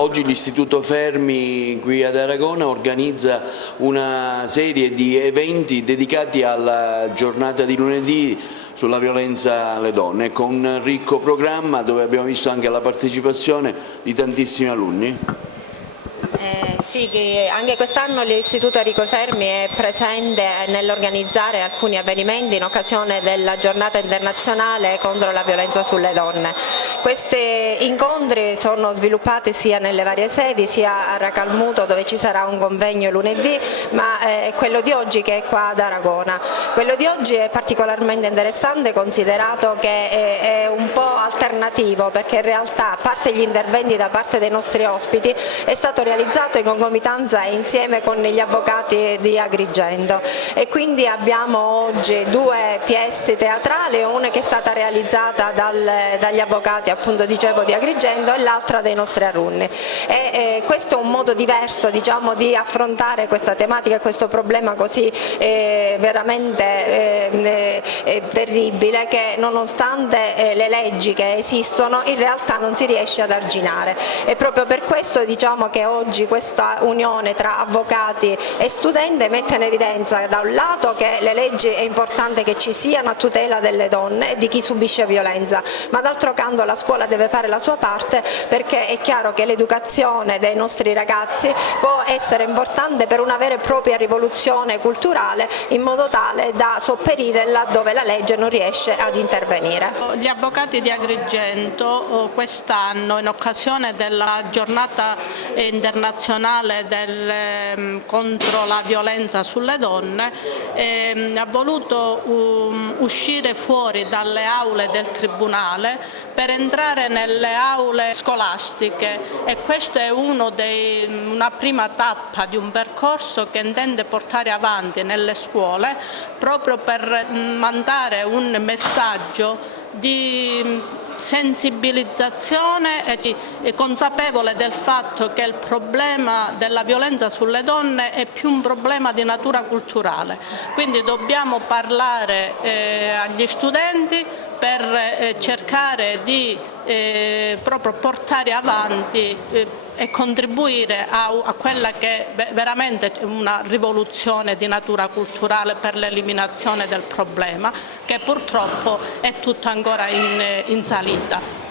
Oggi l'Istituto Fermi qui ad Aragona organizza una serie di eventi dedicati alla giornata di lunedì sulla violenza alle donne, con un ricco programma dove abbiamo visto anche la partecipazione di tantissimi alunni. Sì, anche quest'anno l'Istituto Enrico Fermi è presente nell'organizzare alcuni avvenimenti in occasione della giornata internazionale contro la violenza sulle donne. Questi incontri sono sviluppati sia nelle varie sedi, sia a Racalmuto dove ci sarà un convegno lunedì, ma quello di oggi che è qua ad Aragona. Quello di oggi è particolarmente interessante considerato che è un po' alternativo, perché in realtà, a parte gli interventi da parte dei nostri ospiti, è stato realizzato in concomitanza insieme con gli avvocati di Agrigento, e quindi abbiamo oggi due pièce teatrali, una che è stata realizzata dagli avvocati, appunto dicevo, di Agrigento, e l'altra dei nostri alunni. Questo è un modo diverso, diciamo, di affrontare questa tematica e questo problema così veramente terribile, che nonostante le leggi che esistono in realtà non si riesce ad arginare. E proprio per questo diciamo che oggi questa unione tra avvocati e studenti mette in evidenza da un lato che le leggi è importante che ci siano a tutela delle donne e di chi subisce violenza, ma d'altro canto la scuola deve fare la sua parte, perché è chiaro che l'educazione dei nostri ragazzi può essere importante per una vera e propria rivoluzione culturale, in modo tale da sopperire laddove la legge non riesce ad intervenire. Gli avvocati di Agrigento quest'anno, in occasione della giornata internazionale contro la violenza sulle donne, ha voluto uscire fuori dalle aule del Tribunale per entrare nelle aule scolastiche, e questa è una prima tappa di un percorso che intende portare avanti nelle scuole, proprio per mandare un messaggio di sensibilizzazione e consapevole del fatto che il problema della violenza sulle donne è più un problema di natura culturale. Quindi dobbiamo parlare agli studenti per cercare di proprio portare avanti e contribuire a quella che è veramente una rivoluzione di natura culturale per l'eliminazione del problema, che purtroppo è tutto ancora in salita.